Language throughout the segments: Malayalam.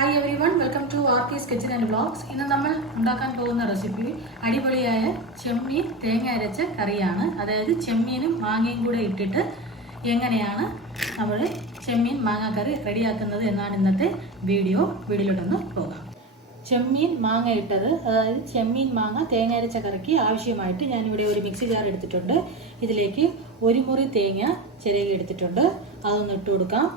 Hi everyone, welcome to Aarthi's Kitchen and Vlogs. ഇന്ന് നമ്മൾ ഉണ്ടാക്കാൻ പോകുന്ന റെസിപ്പി അടിപൊളിയായ ചെമ്മീൻ തേങ്ങ അരച്ച കറിയാണ്. അതായത് ചെമ്മീനും മാങ്ങയും കൂടെ ഇട്ടിട്ട് എങ്ങനെയാണ് നമ്മൾ ചെമ്മീൻ മാങ്ങ കറി റെഡിയാക്കുന്നത് എന്നാണ് ഇന്നത്തെ വീഡിയോയിലോട്ടൊന്ന് പോകാം. ചെമ്മീൻ മാങ്ങ ഇട്ടത്, അതായത് ചെമ്മീൻ മാങ്ങ തേങ്ങ അരച്ച കറിക്ക് ആവശ്യമായിട്ട് ഞാനിവിടെ ഒരു മിക്സി ജാർ എടുത്തിട്ടുണ്ട്. ഇതിലേക്ക് ഒരു മുറി തേങ്ങ ചിരകി എടുത്തിട്ടുണ്ട്. അതൊന്ന് ഇട്ട് കൊടുക്കാം.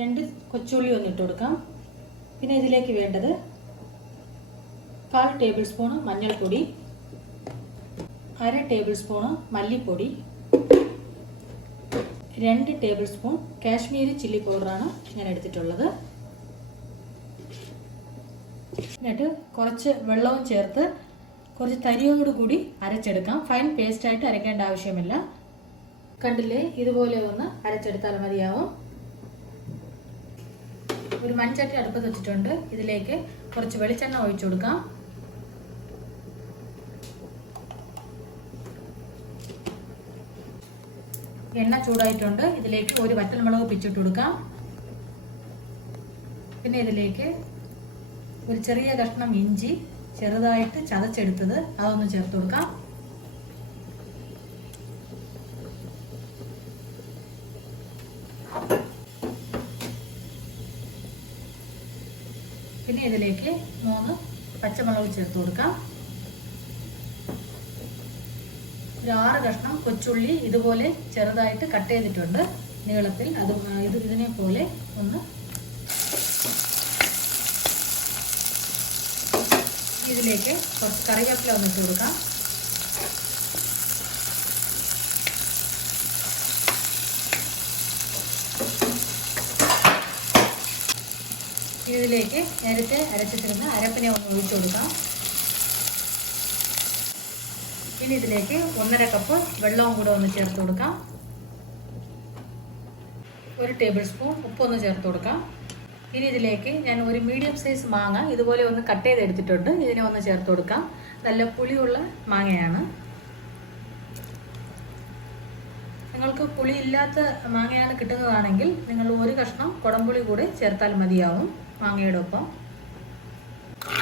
രണ്ട് കൊച്ചുള്ളി ഒന്ന് ഇട്ട് കൊടുക്കാം. പിന്നെ ഇതിലേക്ക് വേണ്ടത് 1/4 ടേബിൾ സ്പൂൺ മഞ്ഞൾപ്പൊടി, 1/2 ടേബിൾ സ്പൂൺ മല്ലിപ്പൊടി, 2 ടേബിൾ സ്പൂൺ കാശ്മീരി ചില്ലി പൗഡറാണ് ഞാൻ എടുത്തിട്ടുള്ളത്. എന്നിട്ട് കുറച്ച് വെള്ളവും ചേർത്ത് കുറച്ച് തരിയോട് കൂടി അരച്ചെടുക്കാം. ഫൈൻ പേസ്റ്റായിട്ട് അരയ്ക്കേണ്ട ആവശ്യമില്ല. കണ്ടില്ലേ, ഇതുപോലെ ഒന്ന് അരച്ചെടുത്താൽ മതിയാവും. ഒരു മൺചട്ടി അടുപ്പത്ത് വെച്ചിട്ടുണ്ട്. ഇതിലേക്ക് കുറച്ച് വെളിച്ചെണ്ണ ഒഴിച്ചു കൊടുക്കാം. എണ്ണ ചൂടായിട്ടുണ്ട്. ഇതിലേക്ക് ഒരു വറ്റൽമുളക് പിച്ചിട്ട് കൊടുക്കാം. പിന്നെ ഇതിലേക്ക് ഒരു ചെറിയ കഷ്ണം ഇഞ്ചി ചെറുതായിട്ട് ചതച്ചെടുത്തത് അതൊന്ന് ചേർത്ത് കൊടുക്കാം. പിന്നെ ഇതിലേക്ക് 3 പച്ചമുളക് ചേർത്ത് കൊടുക്കാം. ഒരു 6 കഷ്ണം കൊച്ചുള്ളി ഇതുപോലെ ചെറുതായിട്ട് കട്ട് ചെയ്തിട്ടുണ്ട് നീളത്തിൽ. ഇതിനെ പോലെ ഒന്ന് ഇതിലേക്ക് കുറച്ച് കറിവേപ്പില ഒന്ന് ഇട്ട് കൊടുക്കാം. ഇതിലേക്ക് നേരത്തെ അരച്ചിട്ടിരുന്ന അരപ്പിനെ ഒന്ന് ഒഴിച്ചു കൊടുക്കാം. ഇനി ഇതിലേക്ക് 1.5 കപ്പ് വെള്ളവും കൂടെ ഒന്ന് ചേർത്ത് കൊടുക്കാം. 1 ടേബിൾ സ്പൂൺ ഉപ്പൊന്ന് ചേർത്ത് കൊടുക്കാം. ഇനി ഇതിലേക്ക് ഞാൻ ഒരു മീഡിയം സൈസ് മാങ്ങ ഇതുപോലെ ഒന്ന് കട്ട് ചെയ്തെടുത്തിട്ടുണ്ട്. ഇതിനെ ഒന്ന് ചേർത്ത് കൊടുക്കാം. നല്ല പുളിയുള്ള മാങ്ങയാണ്. നിങ്ങൾക്ക് പുളി ഇല്ലാത്ത മാങ്ങയാണ് കിട്ടുന്നതാണെങ്കിൽ നിങ്ങൾ ഒരു കഷ്ണം കുടംപുളി കൂടെ ചേർത്താൽ മതിയാവും മാങ്ങയുടെ ഒപ്പം.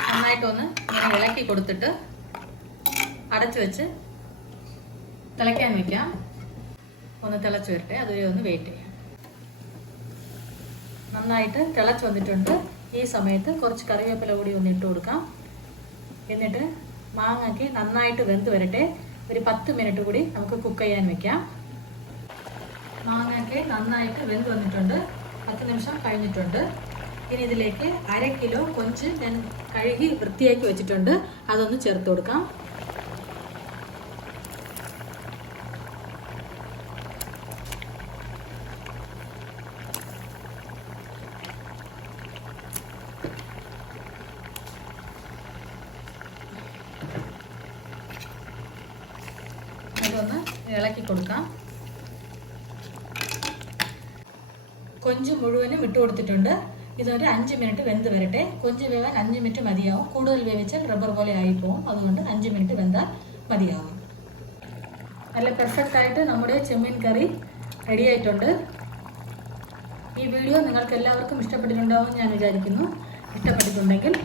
നന്നായിട്ടൊന്ന് ഇങ്ങനെ ഇളക്കി കൊടുത്തിട്ട് അടച്ചു വെച്ച് തിളയ്ക്കാൻ വെക്കാം. ഒന്ന് തിളച്ച് വരട്ടെ, അതുവരെ ഒന്ന് വെയിറ്റ് ചെയ്യാം. നന്നായിട്ട് തിളച്ച് വന്നിട്ടുണ്ട്. ഈ സമയത്ത് കുറച്ച് കറിവേപ്പില കൂടി ഒന്ന് ഇട്ട് കൊടുക്കാം. എന്നിട്ട് മാങ്ങയ്ക്ക് നന്നായിട്ട് വെന്ത് വരട്ടെ. ഒരു 10 മിനിറ്റ് കൂടി നമുക്ക് കുക്ക് ചെയ്യാൻ വെക്കാം. മാങ്ങയ്ക്ക് നന്നായിട്ട് വെന്ത് വന്നിട്ടുണ്ട്. 10 നിമിഷം കഴിഞ്ഞിട്ടുണ്ട്. ഇനി ഇതിലേക്ക് 1/2 കിലോ കൊഞ്ച് ഞാൻ കഴുകി വൃത്തിയാക്കി വെച്ചിട്ടുണ്ട്. അതൊന്ന് ചേർത്ത് കൊടുക്കാം. ഇതൊന്ന് ഇളക്കി കൊടുക്കാം. കൊഞ്ച് മുഴുവനും ഇട്ട് കൊടുത്തിട്ടുണ്ട്. ഇതൊരു 5 മിനിറ്റ് വെന്ത് വരട്ടെ. കൊഞ്ച് വേവാൻ 5 മിനിറ്റ് മതിയാവും. കൂടുതൽ വേവിച്ചാൽ റബ്ബർ പോലെ ആയിപ്പോവും. അതുകൊണ്ട് 5 മിനിറ്റ് വെന്താൽ മതിയാവും. നല്ല പെർഫെക്റ്റ് ആയിട്ട് നമ്മുടെ ചെമ്മീൻ കറി റെഡി ആയിട്ടുണ്ട്. ഈ വീഡിയോ നിങ്ങൾക്ക് എല്ലാവർക്കും ഇഷ്ടപ്പെട്ടിട്ടുണ്ടാവും ഞാൻ വിചാരിക്കുന്നു. ഇഷ്ടപ്പെട്ടിട്ടുണ്ടെങ്കിൽ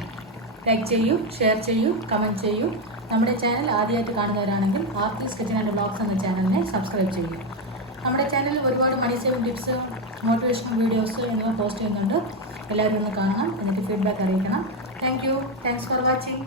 ലൈക്ക് ചെയ്യൂ, ഷെയർ ചെയ്യൂ, കമൻറ്റ് ചെയ്യൂ. നമ്മുടെ ചാനൽ ആദ്യമായിട്ട് കാണുന്നവരാണെങ്കിൽ ആർത്തീസ് കിച്ചൺ ആൻഡ് വ്ലോഗ്സ് എന്ന ചാനലിനെ സബ്സ്ക്രൈബ് ചെയ്യൂ. നമ്മുടെ ചാനലിൽ ഒരുപാട് മണി സേവിംഗ് ടിപ്സ്, മോട്ടിവേഷണൽ വീഡിയോസ് എന്നിവ പോസ്റ്റ് ചെയ്യുന്നുണ്ട്. എല്ലാവരും ഒന്ന് കാണണം. എനിക്ക് ഫീഡ്ബാക്ക് അറിയിക്കണം. Thanks for watching.